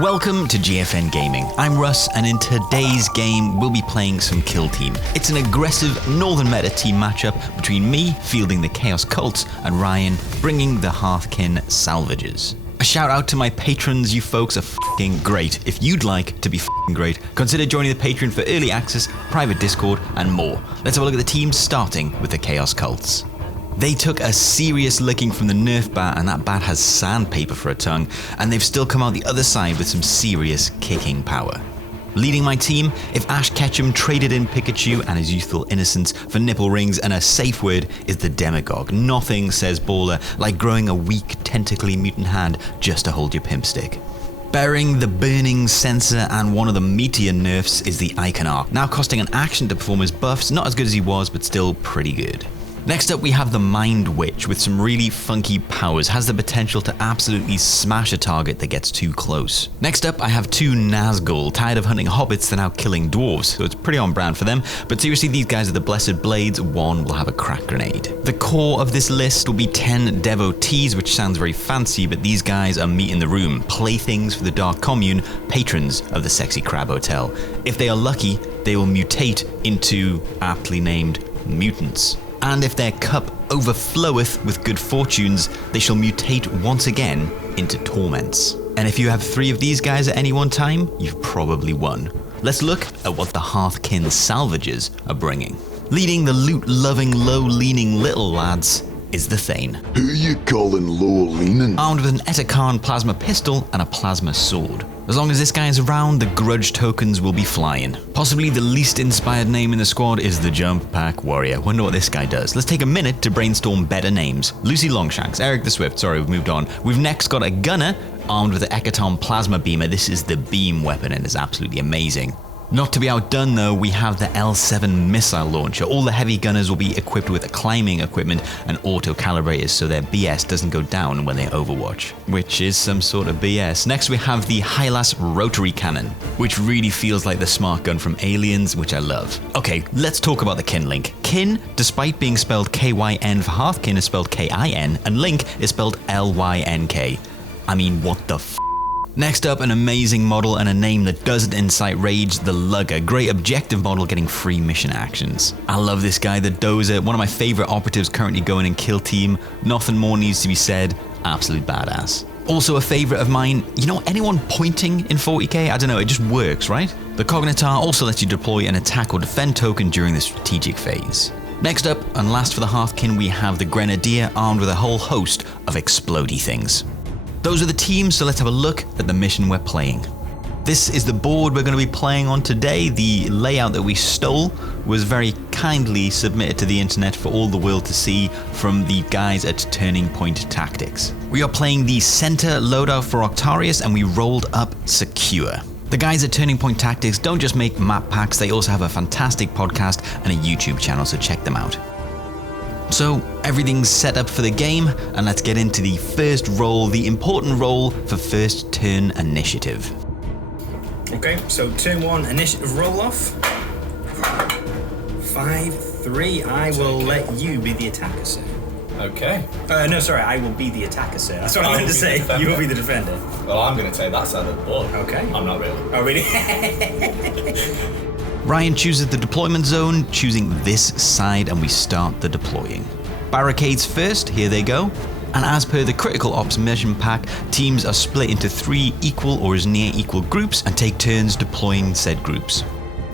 Welcome to GFN Gaming. I'm Russ, and in today's game, we'll be playing some Kill Team. It's an aggressive Northern meta team matchup between me, fielding the Chaos Cults, and Ryan, bringing the Hearthkyn Salvagers. A shout out to my patrons, you folks are f***ing great. If you'd like to be f***ing great, consider joining the Patreon for early access, private Discord, and more. Let's have a look at the teams, starting with the Chaos Cults. They took a serious licking from the nerf bat, and that bat has sandpaper for a tongue, and they've still come out the other side with some serious kicking power. Leading my team, if Ash Ketchum traded in Pikachu and his youthful innocence for nipple rings and a safe word is the Demagogue. Nothing says baller like growing a weak, tentacly mutant hand just to hold your pimp stick. Bearing the burning sensor and one of the meteor nerfs is the Iconarch, now costing an action to perform his buffs, not as good as he was, but still pretty good. Next up we have the Mind Witch with some really funky powers, has the potential to absolutely smash a target that gets too close. Next up I have two Nazgul, tired of hunting hobbits, they're now killing dwarves, so it's pretty on brand for them, but seriously these guys are the Blessed Blades, one will have a crack grenade. The core of this list will be 10 devotees, which sounds very fancy, but these guys are meat in the room, playthings for the Dark Commune, patrons of the Sexy Crab Hotel. If they are lucky, they will mutate into aptly named mutants. And if their cup overfloweth with good fortunes, they shall mutate once again into torments. And if you have 3 of these guys at any one time, you've probably won. Let's look at what the Hearthkyn Salvagers are bringing. Leading the loot-loving, low-leaning little lads is the Thane. Who you calling low-leaning? Armed with an Etakarn plasma pistol and a plasma sword. As long as this guy is around, the grudge tokens will be flying. Possibly the least inspired name in the squad is the Jump Pack Warrior. Wonder what this guy does. Let's take a minute to brainstorm better names. Lucy Longshanks, Eric the Swift, sorry we've moved on. We've next got a gunner armed with the Ekaton plasma beamer. This is the beam weapon and is absolutely amazing. Not to be outdone though, we have the L7 missile launcher. All the heavy gunners will be equipped with climbing equipment and auto-calibrators so their BS doesn't go down when they overwatch, which is some sort of BS. Next we have the Hylas rotary cannon, which really feels like the smart gun from Aliens, which I love. Okay, let's talk about the Kin Link. Kin, despite being spelled K-Y-N for Hearthkyn, is spelled K-I-N, and Link is spelled L-Y-N-K. I mean, what the f***? Next up, an amazing model and a name that doesn't incite rage, the Lugger. Great objective model getting free mission actions. I love this guy, the Dozer, one of my favorite operatives currently going in Kill Team. Nothing more needs to be said, absolute badass. Also a favorite of mine, you know, anyone pointing in 40k? I don't know, it just works, right? The Cognitar also lets you deploy an attack or defend token during the strategic phase. Next up, and last for the Hearthkyn, we have the Grenadier armed with a whole host of explodey things. Those are the teams, so let's have a look at the mission we're playing. This is the board we're going to be playing on today. The layout that we stole was very kindly submitted to the internet for all the world to see from the guys at Turning Point Tactics. We are playing the center loadout for Octarius and we rolled up Secure. The guys at Turning Point Tactics don't just make map packs, they also have a fantastic podcast and a YouTube channel, so check them out. So everything's set up for the game, and let's get into the first roll, the important roll for first turn initiative. Okay, so turn 1 initiative roll off. 5-3. I will let you be the attacker, sir. Okay. No, sorry, I will be the attacker, sir. That's what I meant to say. You will be the defender. Well, I'm going to take that side of the board. Okay. I'm not really. Oh, really? Ryan chooses the deployment zone, choosing this side, and we start the deploying. Barricades first, here they go. And as per the Critical Ops mission pack, teams are split into 3 equal or as near equal groups and take turns deploying said groups.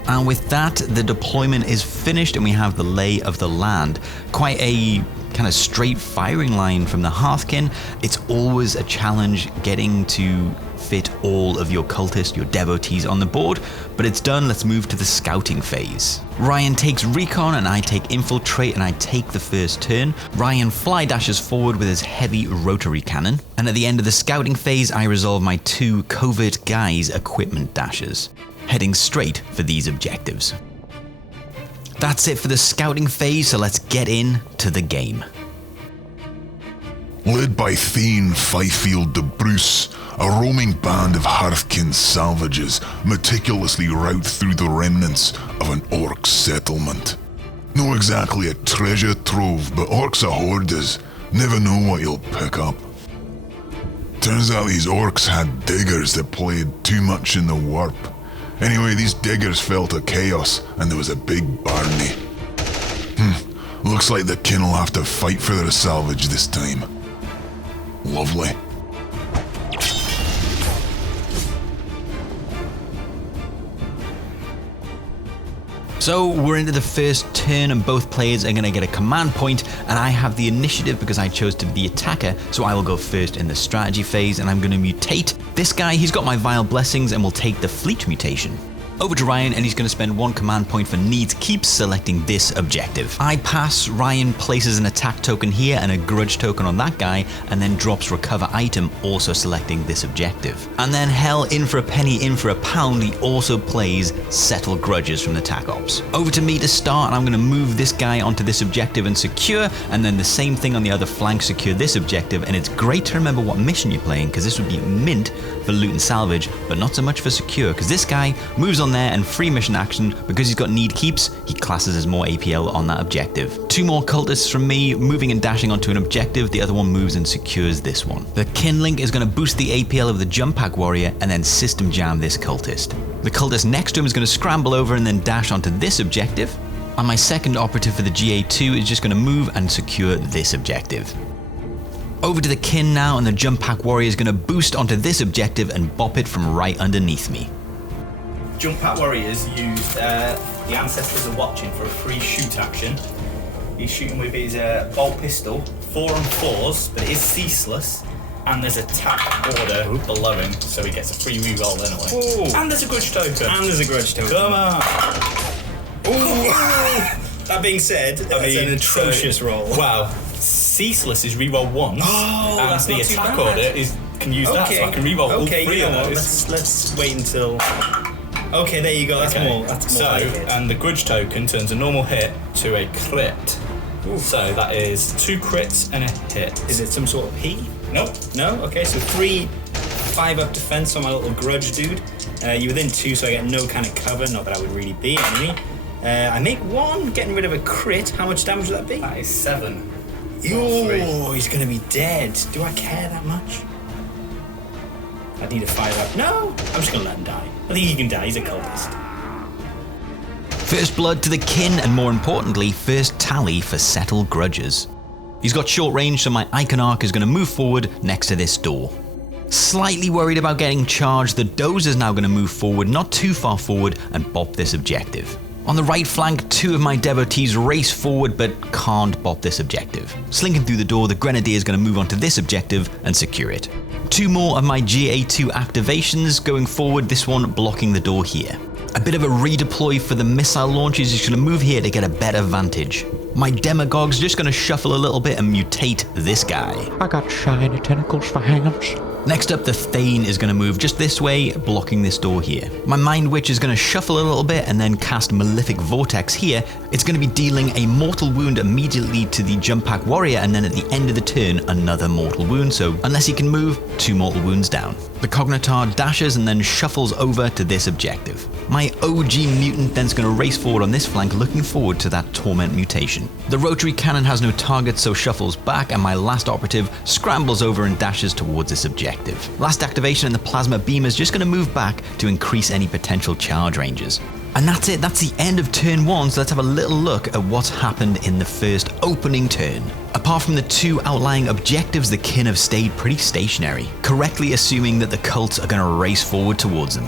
And with that, the deployment is finished and we have the lay of the land. Quite a kind of straight firing line from the Hearthkyn. It's always a challenge getting to fit all of your cultists, your devotees on the board, but it's done. Let's move to the scouting phase. Ryan takes recon and I take infiltrate and I take the first turn. Ryan fly dashes forward with his heavy rotary cannon, and at the end of the scouting phase I resolve my 2 covert guys equipment dashes, heading straight for these objectives. That's it for the scouting phase, so let's get into the game. Led by Thane Fifield de Bruce, a roaming band of Hearthkyn Salvagers meticulously route through the remnants of an orc settlement. No exactly a treasure trove, but orcs are hoarders. Never know what you'll pick up. Turns out these orcs had diggers that played too much in the warp. Anyway, these diggers fell to chaos, and there was a big barney. Looks like the kin will have to fight for their salvage this time. Lovely. So we're into the first turn and both players are going to get a command point, and I have the initiative because I chose to be the attacker, so I will go first in the strategy phase and I'm going to mutate this guy. He's got my Vile Blessings and will take the Fleet mutation. Over to Ryan, and he's going to spend 1 command point for needs keeps selecting this objective. I pass, Ryan places an attack token here and a grudge token on that guy, and then drops recover item, also selecting this objective. And then hell, in for a penny, in for a pound, he also plays settle grudges from the tac ops. Over to me to start, and I'm going to move this guy onto this objective and secure, and then the same thing on the other flank, secure this objective. And it's great to remember what mission you're playing, because this would be mint for loot and salvage, but not so much for secure, because this guy moves on there and free mission action. Because he's got need keeps, he classes as more APL on that objective. 2 more cultists from me, moving and dashing onto an objective. The other one moves and secures this one. The Kinlink is going to boost the APL of the jump pack warrior and then system jam this cultist. The cultist next to him is going to scramble over and then dash onto this objective. And my second operative for the GA2 is just going to move and secure this objective. Over to the kin now, and the jump pack warrior is going to boost onto this objective and bop it from right underneath me. Jump pack warriors use the ancestors are watching for a free shoot action. He's shooting with his bolt pistol, 4 on 4s, but it is ceaseless. And there's a tap order below him, so he gets a free reroll anyway. Ooh. And there's a grudge token. Come on. Ooh. That being said, that's an atrocious roll. Wow. Ceaseless is reroll 1. Oh, and that's the attack order can use that, so I can reroll all 3 of those. Let's wait until. Okay, there you go. That's more. So, and the grudge token turns a normal hit to a crit. Ooh. So that is 2 crits and a hit. Is it some sort of P? Nope. No? Okay, so 3 5-up defense on my little grudge dude. You're within 2, so I get no kind of cover. Not that I would really be enemy. I make 1, getting rid of a crit. How much damage would that be? That is 7. Ooh, he's gonna be dead. Do I care that much? I need a 5-up. No! I'm just gonna let him die. I think he can die. He's a cultist. First blood to the kin, and more importantly, first tally for settle grudges. He's got short range, so my icon arc is going to move forward next to this door. Slightly worried about getting charged, the dozer is now going to move forward, not too far forward, and bop this objective. On the right flank, 2 of my devotees race forward but can't bop this objective. Slinking through the door, the grenadier is going to move onto this objective and secure it. 2 more of my GA2 activations going forward, this one blocking the door here. A bit of a redeploy for the missile launches, he's going to move here to get a better vantage. My demagog's just going to shuffle a little bit and mutate this guy. I got shiny tentacles for hands. Next up, the Thane is going to move just this way, blocking this door here. My Mind Witch is going to shuffle a little bit and then cast Malefic Vortex here. It's going to be dealing a mortal wound immediately to the jump pack warrior, and then at the end of the turn, another mortal wound. So unless he can move, 2 mortal wounds down. The Cognitar dashes and then shuffles over to this objective. My OG mutant then's going to race forward on this flank, looking forward to that Torment mutation. The Rotary Cannon has no target, so shuffles back, and my last operative scrambles over and dashes towards this objective. Last activation, and the Plasma Beam is just going to move back to increase any potential charge ranges. And that's it, that's the end of turn 1, so let's have a little look at what's happened in the first opening turn. Apart from the 2 outlying objectives, the kin have stayed pretty stationary, correctly assuming that the cults are going to race forward towards them.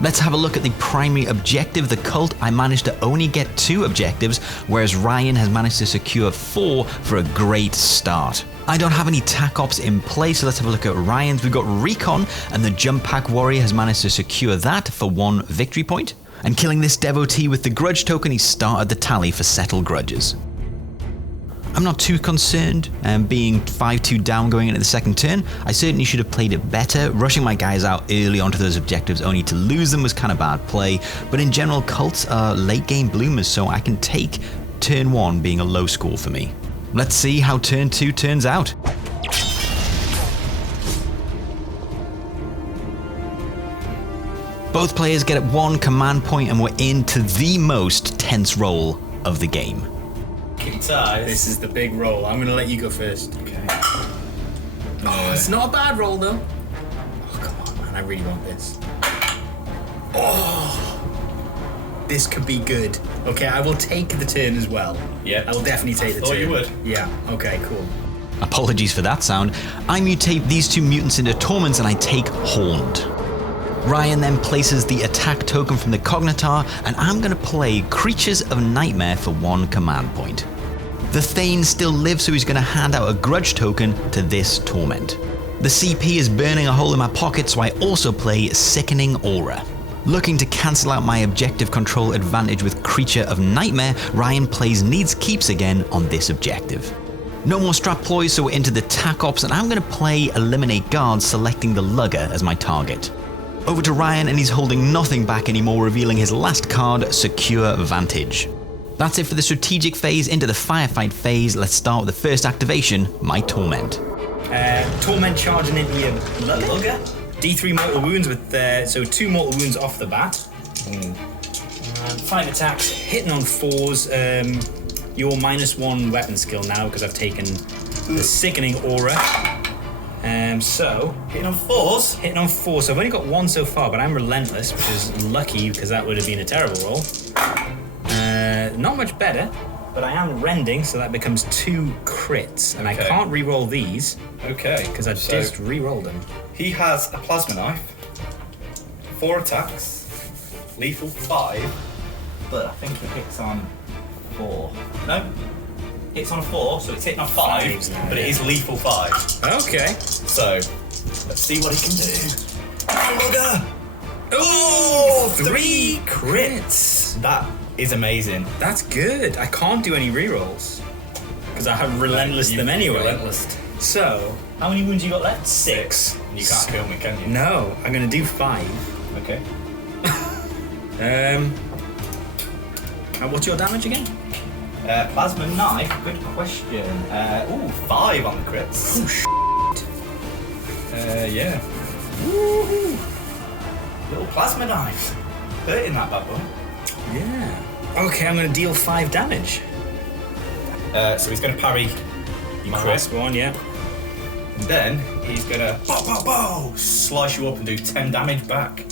Let's have a look at the primary objective. The cult, I managed to only get 2 objectives, whereas Ryan has managed to secure 4 for a great start. I don't have any tac ops in place, so let's have a look at Ryan's. We've got Recon, and the jump pack warrior has managed to secure that for 1 victory point. And killing this devotee with the grudge token, he started the tally for settle grudges. I'm not too concerned, being 5-2 down going into the second turn. I certainly should have played it better. Rushing my guys out early onto those objectives only to lose them was kind of bad play, but in general, cults are late game bloomers, so I can take turn 1 being a low score for me. Let's see how turn 2 turns out. Both players get 1 command point, and we're into the most tense roll of the game. This is the big roll. I'm going to let you go first. Okay. Oh, it's not a bad roll though. Oh, come on, man. I really want this. Oh, this could be good. Okay, I will take the turn as well. Yeah. I will definitely take the turn. Oh, you would? Yeah. Okay, cool. Apologies for that sound. I mutate these two mutants into torments and I take Horned. Ryan then places the attack token from the Cognitar, and I'm going to play Creatures of Nightmare for 1 command point. The Thane still lives, so he's going to hand out a grudge token to this torment. The CP is burning a hole in my pocket, so I also play Sickening Aura. Looking to cancel out my objective control advantage with Creature of Nightmare, Ryan plays Needs Keeps again on this objective. No more strap ploys, so we're into the tack ops, and I'm going to play Eliminate Guards, selecting the Lugger as my target. Over to Ryan, and he's holding nothing back anymore, revealing his last card, Secure Vantage. That's it for the strategic phase. Into the firefight phase. Let's start with the first activation, my Torment. Torment charging into your Lugger. D3 mortal wounds with so 2 mortal wounds off the bat. 5 attacks, hitting on 4s. Your -1 weapon skill now because I've taken the Sickening Aura. So Hitting on 4s? hitting on 4. So I've only got 1 so far, but I'm Relentless, which is lucky because that would have been a terrible roll. Not much better, but I am Rending, so that becomes 2 crits, and Okay. I can't re-roll these Okay. because I So just re-rolled them. he has a plasma knife, 4 attacks, lethal 5, but I think it hits on 4. No, hits on a 4, so it's hitting on 5, Fives now, but yeah. it is lethal 5. Okay. So let's see what he can do. Lugger! Oh, 3 crits. That is amazing. That's good. I can't do any re-rolls because I have Relentless them anyway. Relentless. So, how many wounds you got left? 6. You can't kill me, can you? No, I'm gonna do 5. Okay. What's your damage again? Plasma knife, good question. 5 on the crits. Yeah. Woohoo! Little plasma knife. Hurting that bad boy. Yeah. Okay, I'm gonna deal 5 damage. So he's going to parry your My crit. last one, yeah. And then he's going to slice you up and do 10 damage back.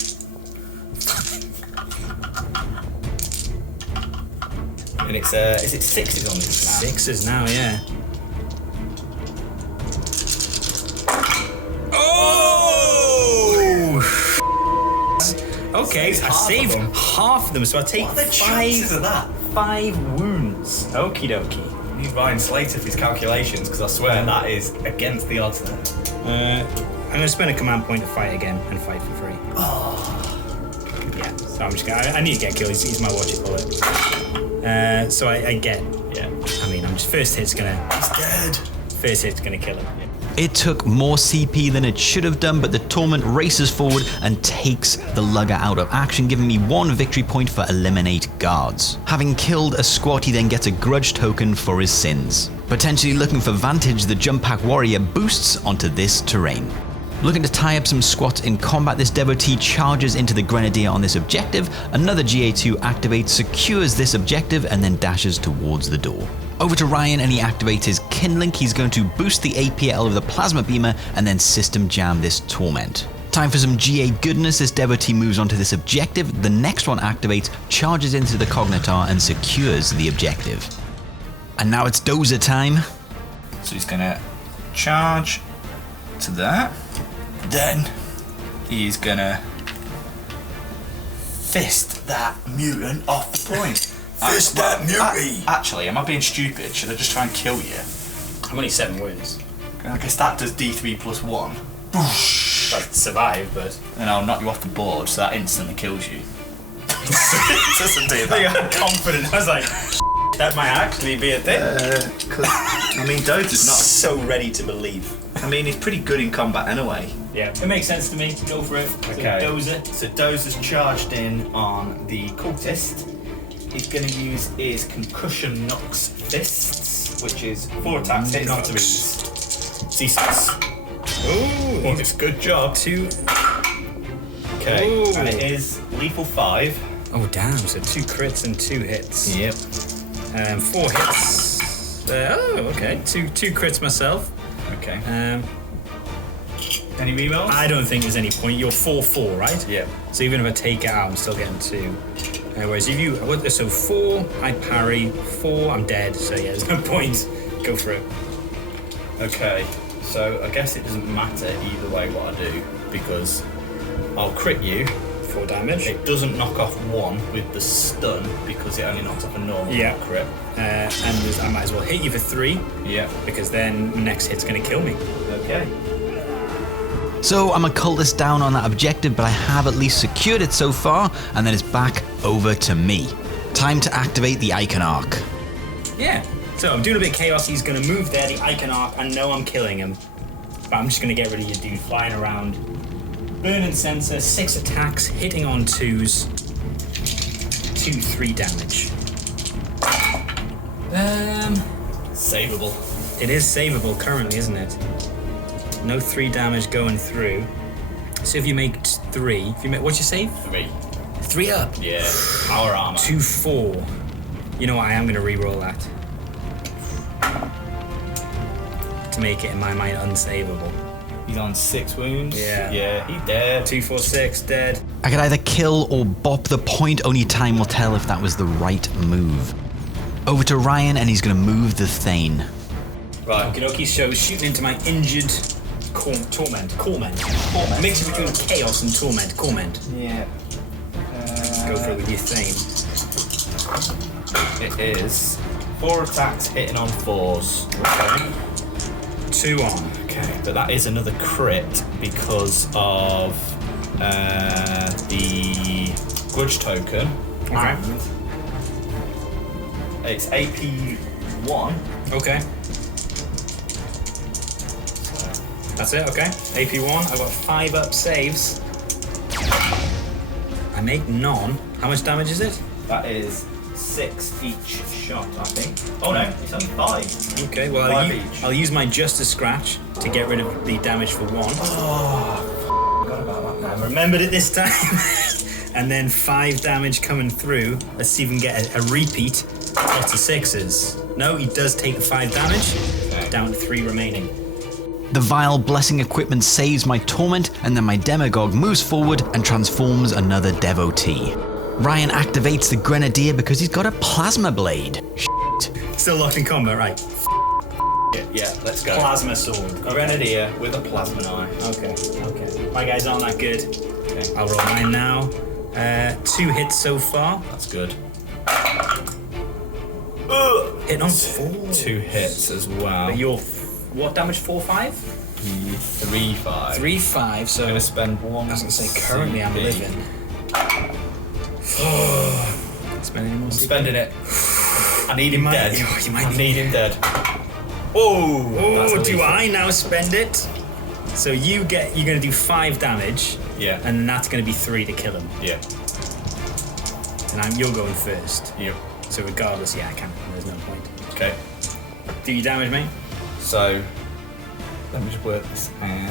And it's is it 6s on this now? 6s now, yeah. Oh! Okay, Saves I half of saved them. half of them, so I take What are the chances of that? 5 wounds. Okie dokie. I need Ryan Slater for his calculations because I swear that is against the odds there. I'm gonna spend a command point to fight again and fight for free. Yeah, so I'm just gonna. I need to get killed. He's my watch it bullet. So I get. Yeah. I mean, I'm just first hit's gonna He's dead. kill him. It took more CP than it should have done, but the Torment races forward and takes the Lugger out of action, giving me 1 victory point for Eliminate Guards. Having killed a squat, he then gets a grudge token for his sins. Potentially looking for Vantage, the Jump Pack Warrior boosts onto this terrain. Looking to tie up some squats in combat, this devotee charges into the Grenadier on this objective. Another GA2 activates, secures this objective, and then dashes towards the door. Over to Ryan, and he activates his Kinlink. He's going to boost the APL of the Plasma Beamer and then system jam this Torment. Time for some GA goodness. This devotee moves onto this objective. The next one activates, charges into the Cognitar, and secures the objective. And now it's Dozer time. So he's going to charge to that. Then he's going to fist that mutant off the point. Fist that mutie! Actually, am I being stupid? Should I just try and kill you? I'm only 7 wounds. I guess that does D3 plus 1. I'd survive, but And I'll knock you off the board, so that instantly kills you. Doesn't do that. I'm confident. I was like, that might actually be a thing. I mean, Dozer's not. So ready to believe. I mean, he's pretty good in combat anyway. Yeah, it makes sense to me. Go for it. Okay. Dozer. So Dozer's charged in on the cultist. He's going to use his Concussion Knocks Fists, which is 4 attacks, hitting on 3s. C6. Ooh, It's good job. 2. Okay, Ooh. and it is lethal 5. Oh damn! So 2 crits and 2 hits. Yep. 4 hits. Okay. Two crits myself. Okay. Any rerolls? I don't think there's any point. You're 4-4, right? Yeah. So even if I take it out, I'm still getting 2. Whereas if you, so 4, I parry, 4, I'm dead. So yeah, there's no point. Go for it. Okay, so I guess it doesn't matter either way what I do, because I'll crit you. 4 damage. It doesn't knock off 1 with the stun, because it only knocks off a normal crit. And I might as well hit you for 3. Yeah. Because then the next hit's going to kill me. Okay. So I'm a cultist down on that objective, but I have at least secured it so far, and then it's back over to me. Time to activate the Icon Arc. Yeah. So I'm doing a bit of chaos. He's going to move there, the Icon Arc. I know I'm killing him. But I'm just going to get rid of your dude flying around. Burning Sensor, 6 attacks, hitting on 2s. 2-3 damage. Savable. It is savable currently, isn't it? No 3 damage going through. So if you make 3, what's your save? 3. 3 up. Yeah. Power armor. 2-4. You know what? I am going to re-roll that to make it, in my mind, unsavable. He's on 6 wounds. Yeah. Yeah, he's dead. 2-4-6, dead. I could either kill or bop the point, only time will tell if that was the right move. Over to Ryan, and he's going to move the Thane. Right. Okie dokie, so shooting into my injured Torment. Mixing between Chaos and Torment. Yeah. Go for it with your Thane. It is 4 attacks hitting on 4s. Okay. 2 on. Okay, but that is another crit because of the grudge token. Okay. It's AP 1. Okay. That's it, okay. AP 1, I've got 5 up saves. I make none. How much damage is it? That is 6 each shot, I think. Oh no, it's only 5. Okay, well, 5 each. I'll use my Justice Scratch to get rid of the damage for 1. Forgot about that. I remembered it this time. And then 5 damage coming through. Let's see if we can get a repeat. Lots of 6s. No, he does take the 5 damage. Okay. Down to 3 remaining. The Vile Blessing equipment saves my Torment, and then my Demagogue moves forward and transforms another Devotee. Ryan activates the Grenadier because he's got a Plasma Blade. Still locked in combat, right? Yeah, let's go. Plasma Sword. Grenadier with a plasma knife. Okay. My guys aren't that good. Okay. I'll roll mine now. 2 hits so far. That's good. Hit on 4. 2 hits as well. But you're what damage? 4-5? 3-5. 3-5. So I'm gonna spend 1. I was gonna say currently I'm living. Spending any more? I'm spending it. I need him dead. You might I need him dead. Oh, Oh, do I now spend it? So you're gonna do 5 damage. Yeah. And that's gonna be 3 to kill him. Yeah. And you're going first. Yep. So regardless, yeah, I can't. There's no point. Okay. Do you damage me? So, let me just work this out.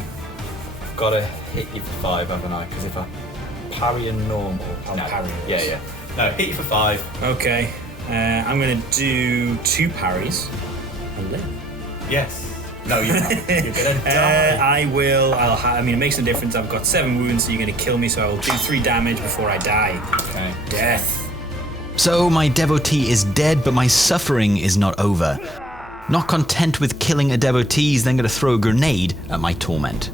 I've got to hit you for 5, haven't I? Because if I parry a normal... I'll parry yours. Yeah. No, hit you for 5. Okay. I'm gonna do 2 parries. And live. Yes. No, you're not. You're gonna die. I mean, it makes no difference. I've got 7 wounds, so you're gonna kill me, so I will do 3 damage before I die. Okay. Death. So my Devotee is dead, but my suffering is not over. Not content with killing a Devotee, he's then going to throw a grenade at my Torment.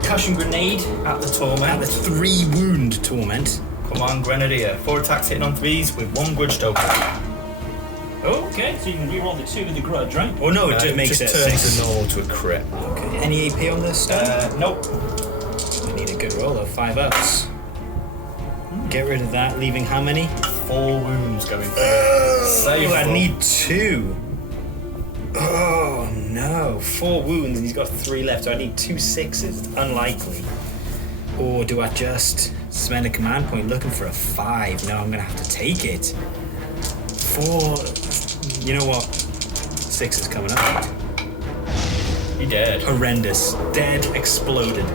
Concussion grenade At the torment. at the 3 wound Torment. Come on, Grenadier. 4 attacks hitting on 3s with 1 grudge token. Okay, so you can reroll the 2 with the grudge, right? Oh no, it just makes it turns 6. to normal to a crit. Okay. Any AP on this stuff? Nope. I need a good roll of 5 ups. Get rid of that, leaving how many? 4 wounds going through. Oh, I need 2. Oh no, 4 wounds and he's got 3 left, so I need 2 6s. Unlikely. Or do I just spend a command point looking for a 5? No, I'm gonna have to take it. 4. You know what? 6 is coming up. He dead. Horrendous. Dead, exploded.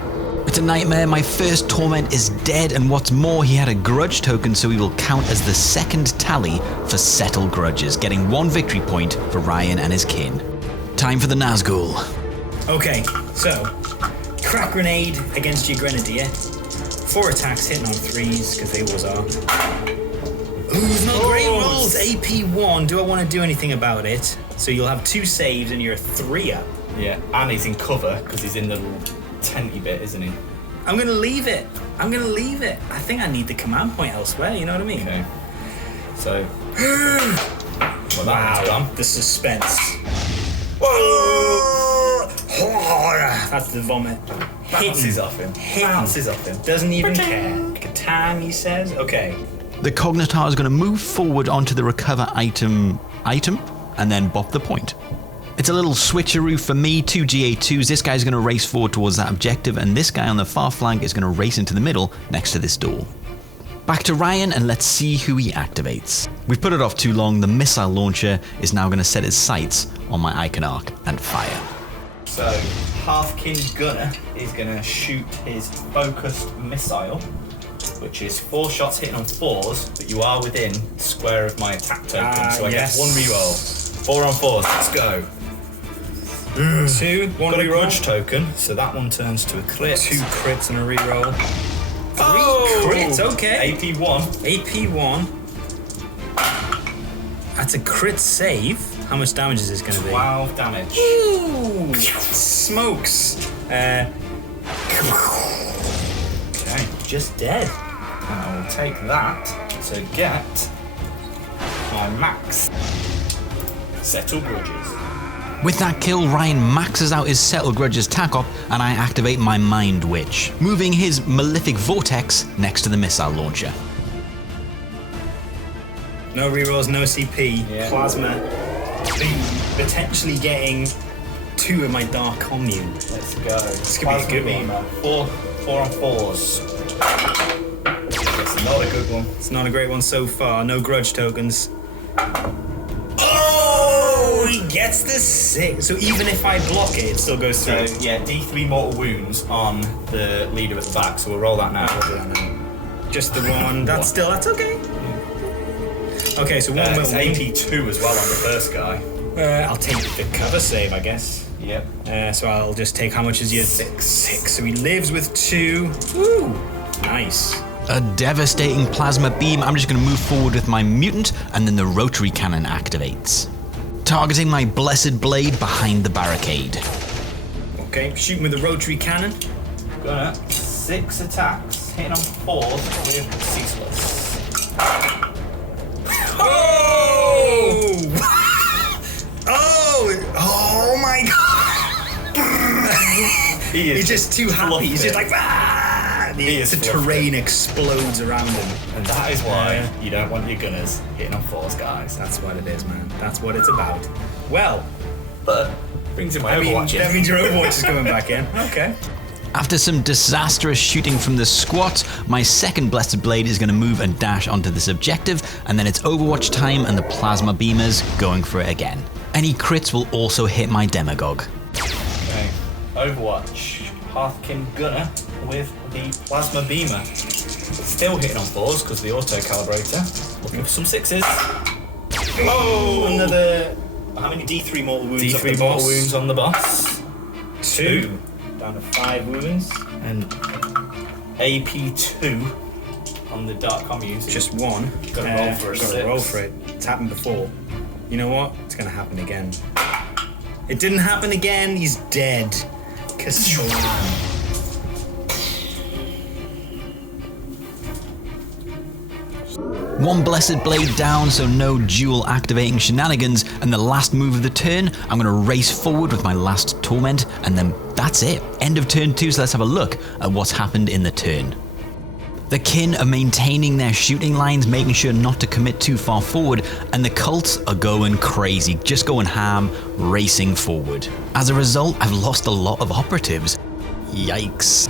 It's a nightmare, my first Torment is dead, and what's more, he had a grudge token, so he will count as the 2nd tally for Settle Grudges, getting 1 victory point for Ryan and his kin. Time for the Nazgul. Okay, so crack grenade against your grenadier. 4 attacks hitting on 3s because they always are. Ooh, not great rolls. AP1. Do I want to do anything about it? So you'll have 2 saves and you're 3 up. Yeah, and he's in cover because he's in the little tenty bit, isn't he? I'm gonna leave it. I think I need the command point elsewhere. You know what I mean? Okay. So. Well, that's gone. The suspense. Whoa! That's the vomit. Bounces off him. Bounces off him. Doesn't even care. Catan, he says. Okay. The Cognitar is going to move forward onto the recover item, and then bop the point. It's a little switcheroo for me, 2 GA2s. This guy's going to race forward towards that objective, and this guy on the far flank is going to race into the middle next to this door. Back to Ryan, and let's see who he activates. We've put it off too long. The missile launcher is now going to set its sights on my Icon Arc and fire. So, Hearthkyn Gunner is going to shoot his focused missile, which is 4 shots hitting on 4s, but you are within square of my attack token, so I get 1 reroll. 4 on 4s, let's go. 2, 1 Got a reroll. grudge token, so that one turns to a crit. 2 crits and a reroll. 3 Oh! crits, okay. AP1. AP1. That's a crit save. How much damage is this going to be? 12 damage. Ooh, smokes. Okay, Just dead. and I will take that to get my max settle grudges. With that kill, Ryan maxes out his Settle Grudges tack up, and I activate my Mind Witch, moving his Malefic Vortex next to the missile launcher. No rerolls, no CP. Yeah. Plasma. Potentially getting 2 of my Dark Commune. Let's go. This could be a good one. 4 on 4s. It's not a good one. It's not a great one so far. No grudge tokens. Oh, he gets the 6. So even if I block it, it still goes So through. yeah, D3 mortal wounds on the leader at the back. So we'll roll that now. Just the one. That's okay. Okay, so 1 It's will AP2 as well on the first guy. I'll take the cover save, I guess. Yep. So I'll just take how much is your 6. 6. So he lives with 2. Woo! Nice. A devastating plasma beam. I'm just going to move forward with my mutant, and then the rotary cannon activates, targeting my blessed blade behind the barricade. Okay, shooting with the rotary cannon. Gonna 6 attacks, hitting on 4s with ceaseless. Oh! Oh my god! He's just too happy. He's just like, ah! The terrain explodes around him. And that is why you don't want your gunners hitting on 4s, guys. That's what it is, man. That's what it's about. Well, But brings in my I mean, Overwatch in. that means your Overwatch is coming back in. Okay. After some disastrous shooting from the squat, my second Blessed Blade is going to move and dash onto this objective, and then it's Overwatch time and the Plasma Beamers going for it again. Any crits will also hit my Demagogue. Okay. Overwatch. Hearthkyn Gunner with the Plasma Beamer. Still hitting on 4s because the auto calibrator. Looking for some 6s. Oh, another. How many D3 mortal wounds? D3 mortal wounds on the boss. 2. Down to 5 wounds. And AP2 on the Dark Commune. Just 1. Gotta roll for a Gotta 6. roll for it. It's happened before. You know what? It's gonna happen again. It didn't happen again. He's dead. Kaslam. One Blessed Blade down, so no dual activating shenanigans, and the last move of the turn, I'm going to race forward with my last Torment, and then that's it. End of turn 2, so let's have a look at what's happened in the turn. The kin are maintaining their shooting lines, making sure not to commit too far forward, and the cults are going crazy, just going ham, racing forward. As a result, I've lost a lot of operatives. Yikes.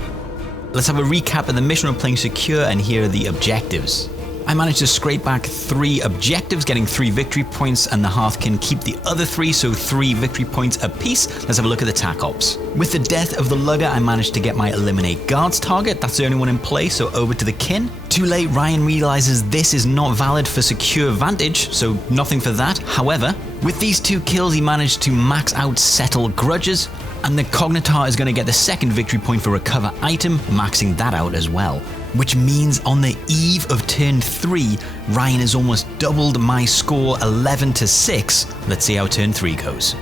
Let's have a recap of the mission. We're playing secure, and here are the objectives. I managed to scrape back 3 objectives, getting 3 victory points, and the Hearthkyn keep the other 3, so 3 victory points apiece. Let's have a look at the tac ops. With the death of the Lugger, I managed to get my eliminate guards target. That's the only one in play, so over to the Kin. Too late, Ryan realizes this is not valid for secure vantage, so nothing for that. However, with these 2 kills, he managed to max out settle grudges, and the Cognitar is going to get the 2nd victory point for recover item, maxing that out as well. Which means on the eve of turn 3, Ryan has almost doubled my score 11 to 6. Let's see how turn 3 goes.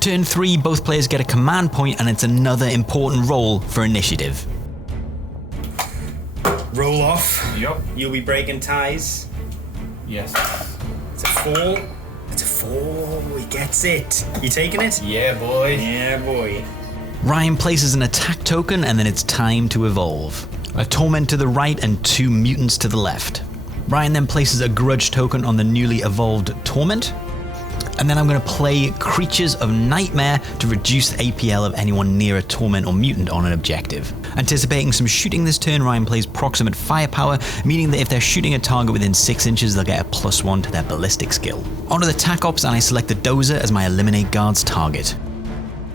Turn 3, both players get a command point, and it's another important roll for initiative. Roll off. Yep. You'll be breaking ties. Yes. It's a 4. It's a 4. He gets it. You taking it? Yeah, boy. Yeah, boy. Ryan places an attack token, and then it's time to evolve. A Torment to the right and 2 mutants to the left. Ryan then places a grudge token on the newly evolved Torment. And then I'm going to play Creatures of Nightmare to reduce the APL of anyone near a Torment or Mutant on an objective. Anticipating some shooting this turn, Ryan plays Proximate Firepower, meaning that if they're shooting a target within 6 inches, they'll get a +1 to their ballistic skill. Onto the tac ops, and I select the Dozer as my eliminate guard's target.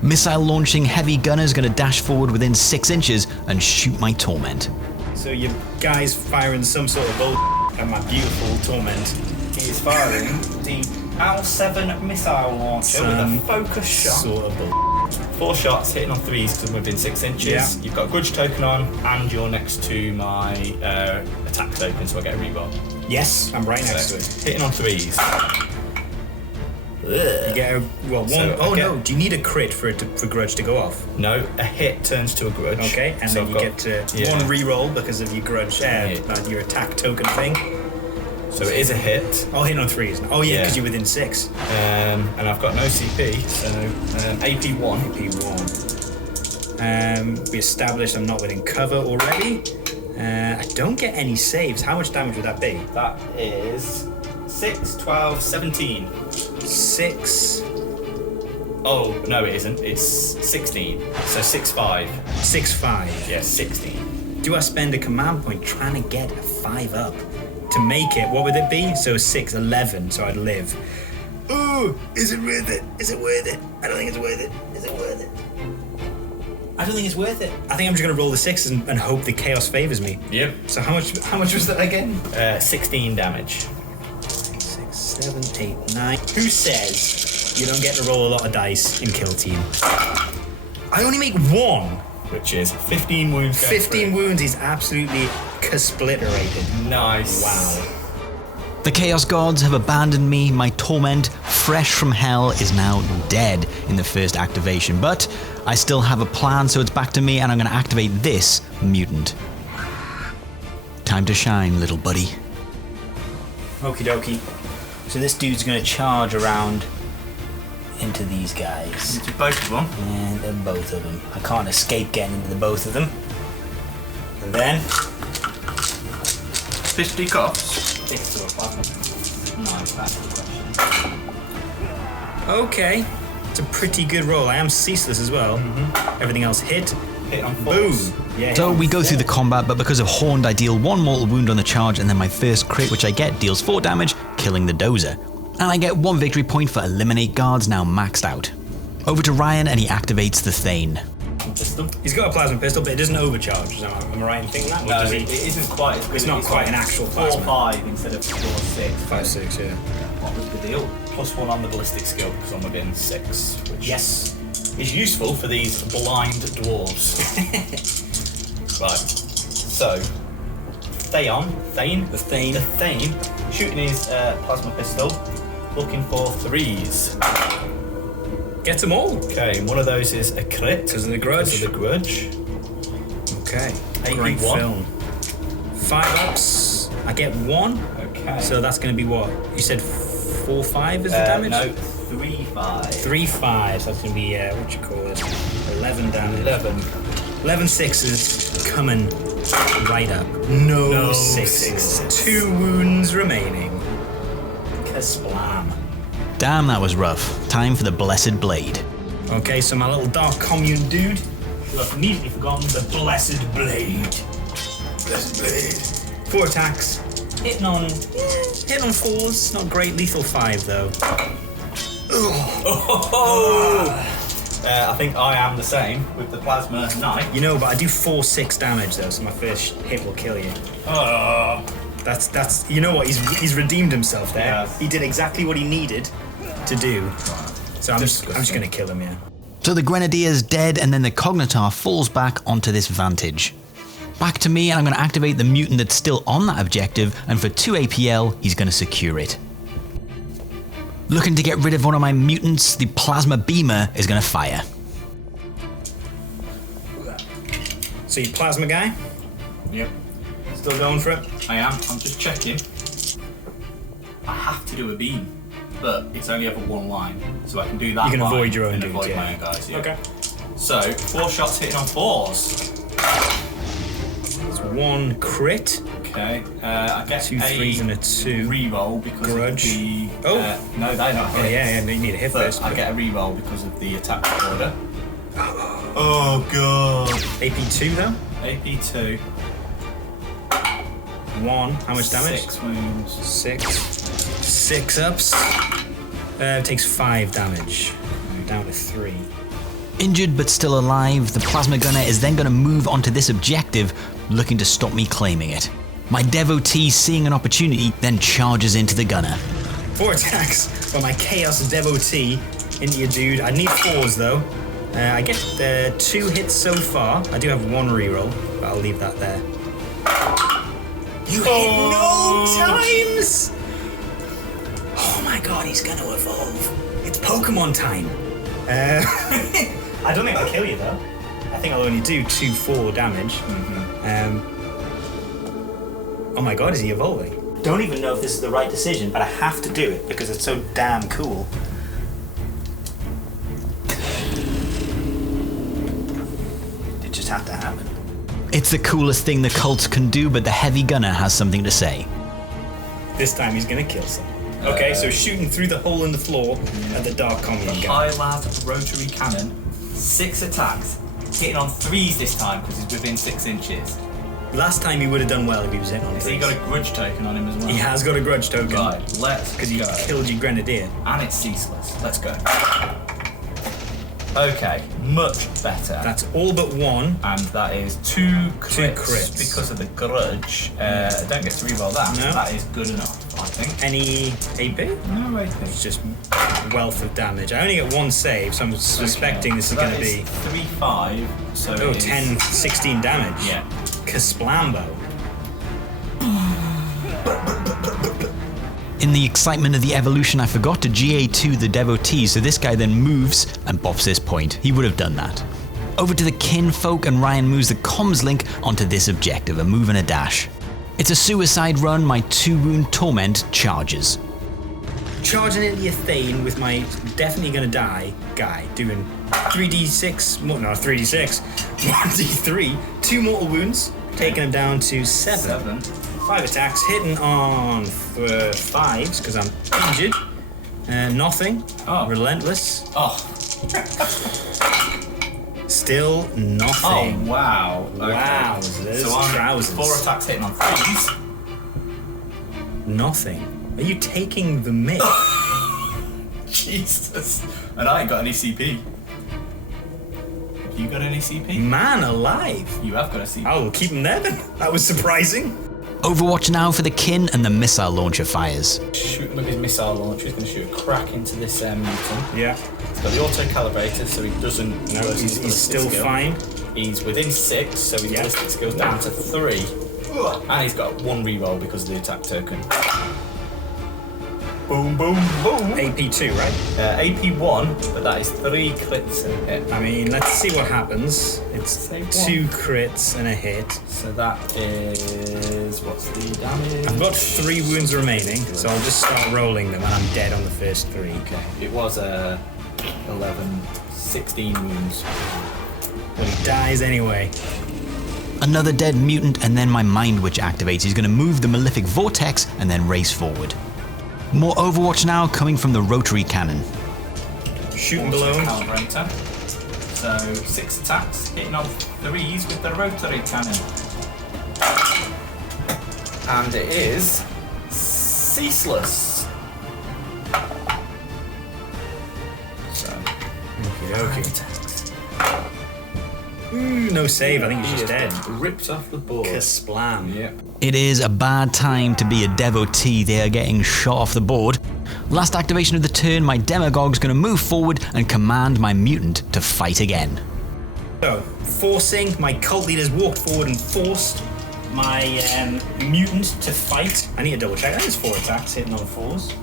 Missile launching heavy gunner is going to dash forward within 6 inches and shoot my Torment. So your guy's firing some sort of bull at my beautiful Torment. He is firing the L7 missile launcher with a focus shot. Sort of bull. 4 shots hitting on 3s because within 6 inches. Yeah. You've got a grudge token on, and you're next to my attack token, so I get a reroll. Yes, I'm right next to it. Hitting on 3s. You get a one. So, oh okay. no! Do you need a crit for grudge to go off? No, a hit turns to a grudge. Okay, and so then I've you got- get yeah. 1 reroll because of your grudge, your attack token thing. So it is a hit. Oh, hitting on 3s. Oh yeah, Yeah. because you're within 6. And I've got no CP, so AP1. AP1. We established I'm not within cover already. I don't get any saves. How much damage would that be? That is 6, 12, 17. 6. Oh, no, it isn't. It's 16. So 6-5. 6-5. Yeah, 16. Do I spend a command point trying to get a 5 up? To make it, what would it be? So 6, 11, so I'd live. Ooh, is it worth it? Is it worth it? I don't think it's worth it. Is it worth it? I don't think it's worth it. I think I'm just gonna roll the 6s and hope the chaos favors me. Yep. So how much was that again? 16 damage. 6, 7, 8, 9. Who says you don't get to roll a lot of dice in Kill Team? I only make 1. Which is 15 wounds. going 15 wounds. He's absolutely splitterated. through. Nice. Wow. The Chaos Gods have abandoned me. My Torment, fresh from hell, is now dead in the first activation. But I still have a plan, so it's back to me, and I'm going to activate this mutant. Time to shine, little buddy. Okie dokie. So this dude's gonna charge around into these guys. Into both of them. And then both of them. I can't escape getting into the both of them. And then 50 costs. Nice, that's the question. Okay. It's a pretty good roll. I am ceaseless as well. Everything else hit. Hit on Boom. 4s. Yeah. So we go through the combat, but because of Horned, I deal 1 mortal wound on the charge, and then my first crit, which I get, deals 4 damage, killing the Dozer. And I get 1 victory point for Eliminate Guards, now maxed out. Over to Ryan, and he activates the Thane. Pistol. He's got a plasma pistol, but it doesn't overcharge. Am I right in thinking that? Or No, does it he? isn't quite as good. It's not as quite an actual 4 plasma. 5 instead of 4 6. 5, 6, yeah. What was the deal? +1 on the ballistic skill because I'm within 6. Which Yes. is useful for these blind dwarves. Right. So, Thane, The Thane. shooting his plasma pistol, looking for 3s. Gets them all. Okay, one of those is a crit. Because of the grudge. Because of the grudge. Okay. AP1. Great film. 5 ups. I get 1. Okay. So that's going to be what? You said 4, 5 is the damage? No, 3, 5. 3, 5. So that's going to be, what you call it? 11 damage. 11. 6s coming right up. No 6s. 2 wounds remaining. Kasplam. Damn, that was rough. Time for the Blessed Blade. Okay, so my little dark commune dude, who I've immediately forgotten, the Blessed Blade. Blessed Blade. 4 attacks. Hitting on 4s. Not great. Lethal 5 though. I think I am the same with the Plasma Knight. You know, but I do 4-6 damage though, so my first hit will kill you. That's you know what? He's redeemed himself there. Yes. He did exactly what he needed to do. So I'm just gonna kill him, yeah. So the Grenadier's dead, and then the Cognitar falls back onto this Vantage. Back to me, and I'm going to activate the mutant that's still on that objective, and for 2 APL, he's going to secure it. Looking to get rid of one of my mutants, the Plasma Beamer is going to fire. So you Plasma guy? Yep. Still going for it? I am. I'm just checking. I have to do a beam, but it's only over one line, so I can do that. You can line avoid your own and dudes, avoid yeah. my own guys. Yeah. Okay. So 4 shots hitting on 4s. It's 1 crit. Okay. I get 2 3s and a 2. reroll because Grudge. of the. Oh. No, they're not Oh hits. yeah, you need a hit But first. I get a reroll because of the attack order. Oh god. AP2 though? AP2. 1. How much damage? 6 wounds. 6 ups. Takes 5 damage. Down to 3. Injured but still alive, the Plasma Gunner is then going to move onto this objective, looking to stop me claiming it. My Devotee, seeing an opportunity, then charges into the gunner. 4 attacks for my Chaos Devotee into your dude. I need 4s though. I get 2 hits so far. I do have 1 reroll, but I'll leave that there. You hit no times! Oh my god, he's gonna evolve. It's Pokemon time. I don't think I'll kill you though. I think I'll only do 2-4 damage. Oh my god, is he evolving? Don't even know if this is the right decision, but I have to do it because it's so damn cool. It just had to happen. It's the coolest thing the cults can do, but the Heavy Gunner has something to say. This time he's gonna kill someone. Okay, so shooting through the hole in the floor at the Dark Commune guy. High-lad rotary cannon. 6 attacks. Hitting on 3s this time because he's within 6 inches. Last time he would have done well if he was hitting on So he threes. got a grudge token on him as well. He has got a grudge token. Right, let's Because he go. killed your Grenadier. And it's ceaseless. Let's go. Okay, much better. That's all but 1. And that is 2 crits, crits. because of the grudge. Don't get to reroll that. No. That is good enough, I think. Any AP? No, wait. It's just wealth of damage. I only get 1 save, so I'm suspecting this is going to be 3-5. So oh, it is- 10, 16 damage. Yeah. Kasplambo. In the excitement of the evolution, I forgot to GA2 the Devotee, so this guy then moves and bops this point. He would have done that. Over to the Kinfolk, and Ryan moves the comms link onto this objective, a move and a dash. It's a suicide run, my 2-wound Torment charges. Charging into your Thane with my definitely gonna die guy, doing 3d6, no 3d6, 1d3, 2 mortal wounds, taking him down to 7. 5 attacks, hitting on 5s because I'm injured. Nothing. Oh. Relentless. Oh. Still nothing. Oh, wow. Okay. Wow. So I'm trousers. 4 attacks hitting on 3s. Nothing. Are you taking the mick? Jesus. And I ain't got any CP. Have you got any CP? Man alive. You have got a CP. I will keep him there then. That was surprising. Overwatch now for the Kin, and the missile launcher fires. Shooting with his missile launcher, he's going to shoot a crack into this mutant. Yeah. He's got the auto-calibrator, so he doesn't... No, lose his he's ballistic still skill. fine. He's within 6, so his Yeah. ballistic skill's down to 3. And he's got 1 reroll because of the attack token. Boom, boom, boom. AP2, right? AP1, but that is 3 crits and a hit. I mean, let's see what happens. It's Save 2 crits and a hit. So that is... what's the damage? I've got 3 wounds remaining, so I'll just start rolling them and I'm dead on the first 3. Okay, it was 11, 16 wounds. But he dies anyway. Another dead mutant, and then my Mind Witch activates. He's going to move the Malefic Vortex and then race forward. More Overwatch now, coming from the rotary cannon. Shooting below him. Calibrator. So 6 attacks, hitting on 3s with the rotary cannon. And it is ceaseless. So, Okay. Ooh, no save. I think he's just dead. Ripped off the board. Kasplam. Yep. It is a bad time to be a devotee. They are getting shot off the board. Last activation of the turn, my Demagogue's going to move forward and command my mutant to fight again. So, forcing, my cult leaders walked forward and forced my mutant to fight. I need to double check. I think it's 4 attacks hitting on 4s.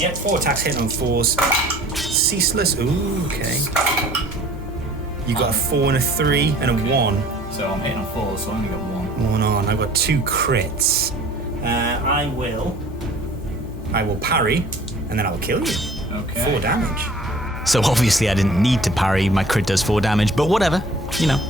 Yep, 4 attacks hitting on 4s. Ceaseless. Ooh, okay. You got a 4 and a 3 and a 1. So I'm hitting on 4s, so I only got 1. 1 on. I've got 2 crits. I will parry, and then I will kill you. Okay. 4 damage. So obviously I didn't need to parry, my crit does 4 damage, but whatever, you know,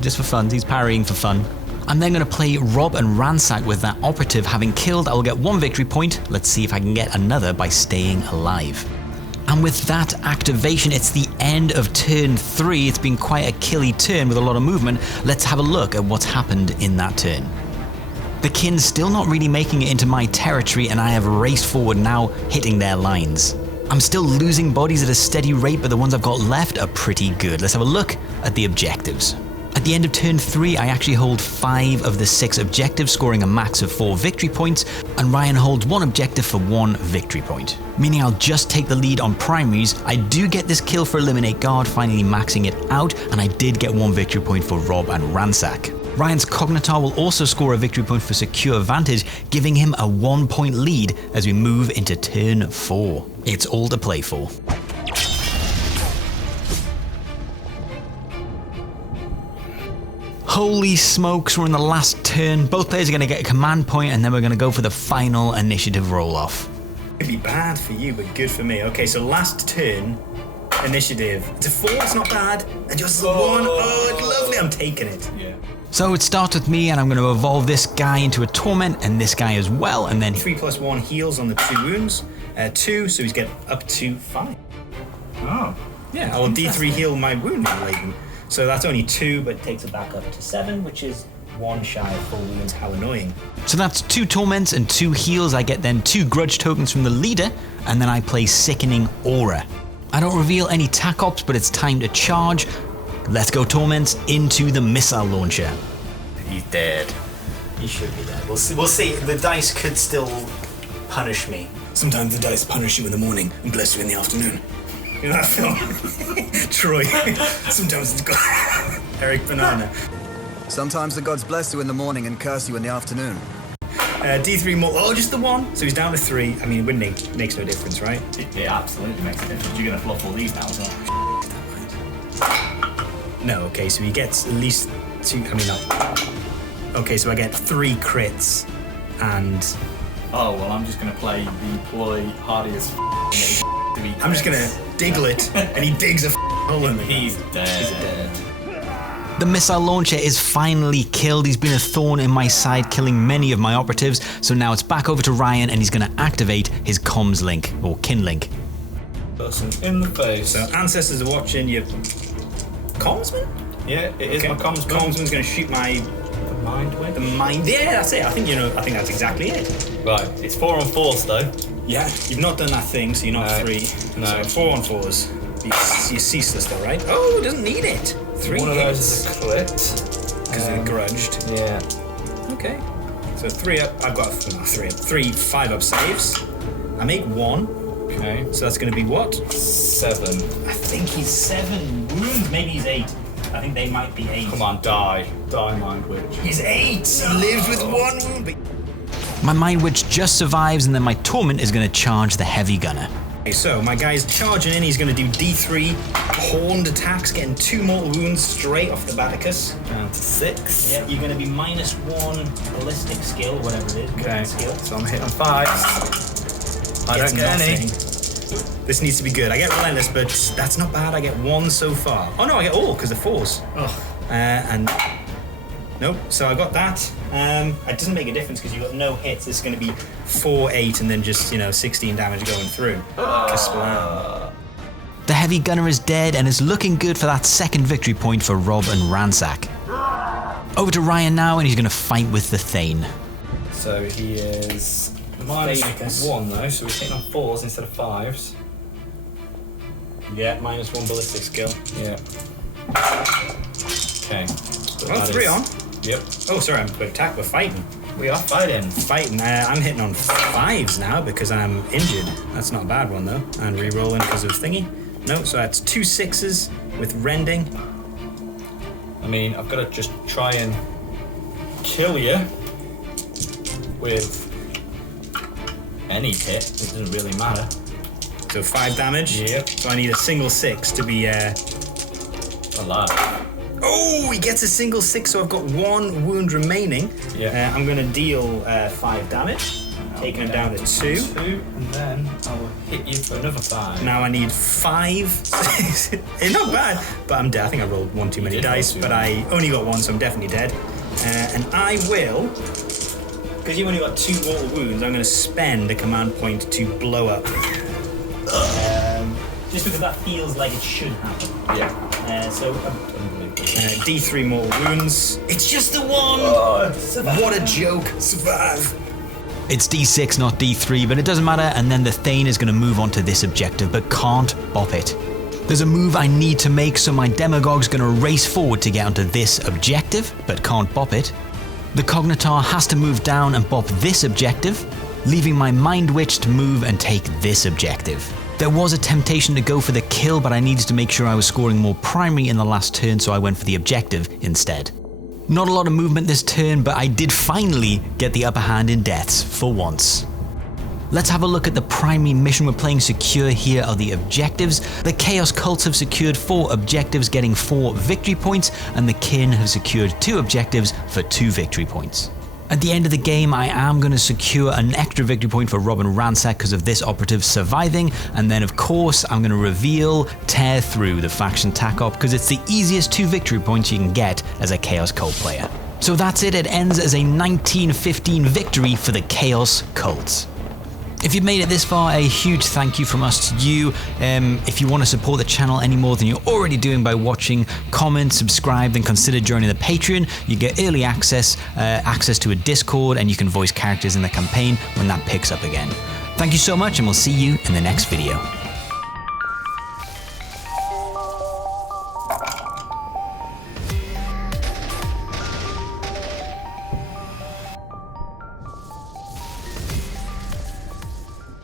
just for fun, he's parrying for fun. I'm then going to play Rob and Ransack with that operative. Having killed, I will get 1 victory point. Let's see if I can get another by staying alive. And with that activation, it's the end of turn 3. It's been quite a killy turn with a lot of movement. Let's have a look at what's happened in that turn. The kin's still not really making it into my territory, and I have raced forward now, hitting their lines. I'm still losing bodies at a steady rate, but the ones I've got left are pretty good. Let's have a look at the objectives. At the end of turn 3, I actually hold 5 of the 6 objectives, scoring a max of 4 victory points, and Ryan holds 1 objective for 1 victory point. Meaning I'll just take the lead on primaries. I do get this kill for Eliminate Guard, finally maxing it out, and I did get 1 victory point for Rob and Ransack. Ryan's Cognitar will also score a victory point for Secure Vantage, giving him a 1-point lead as we move into turn 4. It's all to play for. Holy smokes, we're in the last turn. Both players are going to get a command point, and then we're going to go for the final initiative roll-off. It'd be bad for you, but good for me. Okay, so last turn, initiative. It's a 4, it's not bad. And just 1. Oh, it's lovely. I'm taking it. Yeah. So it starts with me, and I'm going to evolve this guy into a Torment, and this guy as well, and then 3+1 heals on the 2 wounds. 2, so he's getting up to 5. Oh. Yeah, I will D3 heal my wound laden. So that's only 2, but it takes it back up to 7, which is 1 shy of full wounds. How annoying. So that's 2 Torments and 2 heals. I get then 2 Grudge tokens from the leader, and then I play Sickening Aura. I don't reveal any tac ops, but it's time to charge. Let's go Torments into the missile launcher. He's dead. He should be dead. We'll see. The dice could still punish me. Sometimes the dice punish you in the morning and bless you in the afternoon. You know that film? Troy. Sometimes it's Eric Banana. Sometimes the gods bless you in the morning and curse you in the afternoon. D3 more. Oh, just the 1. So he's down to 3. I mean, winning makes no difference, right? It absolutely makes a difference. You're going to fluff all these now as well. No, okay, so he gets at least 2. I mean, no. Okay, so I get 3 crits and. Oh, well, I'm just going to play the ploy hardy as I'm just going to diggle it, and he digs a hole in me. He's dead. He's dead. The missile launcher is finally killed. He's been a thorn in my side, killing many of my operatives. So now it's back over to Ryan, and he's going to activate his comms link, or kin link. Person in the face. So ancestors are watching you. Commsman? Yeah, it is my commsman. Commsman's going to shoot my Mind win. the mind. Yeah, that's it. I think that's exactly it. Right, it's 4 on 4s though. Yeah, you've not done that thing, so you're not No. 3. No. So 4 on 4s. You're ceaseless though, right? Oh, it doesn't need it. 3 One of those hits. is a crit. Because they're grudged. Yeah. Okay. So 3 up. I've got 3 5-up saves. I make 1. Okay. So that's going to be what? 7. I think he's 7 wounds. Maybe he's 8. I think they might be 8. Come on, die. Die, Mind Witch. He's 8. He lives with 1 wound. But... My Mind Witch just survives, and then my Torment is going to charge the Heavy Gunner. Okay, so my guy's charging in. He's going to do D3 horned attacks, getting 2 mortal wounds straight off the Baticus. Down to 6. Yeah, you're going to be -1 ballistic skill, whatever it is. Okay. Skill. So I'm hitting 5s. I Gets don't get any. nothing. This needs to be good. I get relentless, but that's not bad. I get 1 so far. Oh no, I get all because they're 4s. Ugh. And nope. So I got that. It doesn't make a difference because you got no hits. It's going to be 4, 8, and then just 16 damage going through. Kasplam. The heavy gunner is dead and is looking good for that second victory point for Rob and Ransack. Over to Ryan now, and he's going to fight with the Thane. So he is -1 though, so we're taking on 4s instead of 5s. Yeah, -1 ballistic skill. Yeah. Okay. Oh, 3 on? Yep. Oh, sorry, we're attack. We're fighting. We are fighting. I'm hitting on 5s now because I'm injured. That's not a bad one though. And re-rolling because of thingy. No, so that's 2 6s with rending. I mean, I've got to just try and kill you with any hit. It doesn't really matter. So 5 damage. Yep. So I need a single 6 to be Alive. Oh, he gets a single 6, so I've got 1 wound remaining. Yeah. I'm going to deal 5 damage, taking him down to 2. 2, and then I will hit you for another 5. Now I need 5. It's not bad, but I'm dead. I think I rolled 1 too many dice, but I only got 1, so I'm definitely dead. And I will, because you've only got 2 mortal wounds, I'm going to spend a command point to blow up. Just because that feels like it should happen. Yeah. D3 mortal wounds. It's just the 1! Oh, What a joke. Survive. It's D6, not D3, but it doesn't matter, and then the Thane is going to move on to this objective, but can't bop it. There's a move I need to make, so my Demagogue's going to race forward to get onto this objective, but can't bop it. The Cognitar has to move down and bop this objective, leaving my Mind Witch to move and take this objective. There was a temptation to go for the kill, but I needed to make sure I was scoring more primary in the last turn, so I went for the objective instead. Not a lot of movement this turn, but I did finally get the upper hand in deaths, for once. Let's have a look at the primary mission we're playing. Secure here are the objectives. The Chaos Cults have secured 4 objectives, getting 4 victory points, and the Kin have secured 2 objectives for 2 victory points. At the end of the game, I am going to secure an extra victory point for Rob and Ransack because of this operative surviving, and then of course I'm going to reveal Tear Through, the faction tac-op, because it's the easiest 2 victory points you can get as a Chaos Cult player. So that's it ends as a 19-15 victory for the Chaos Cults. If you've made it this far, a huge thank you from us to you. If you want to support the channel any more than you're already doing by watching, comment, subscribe, then consider joining the Patreon. You get early access to a Discord, and you can voice characters in the campaign when that picks up again. Thank you so much, and we'll see you in the next video.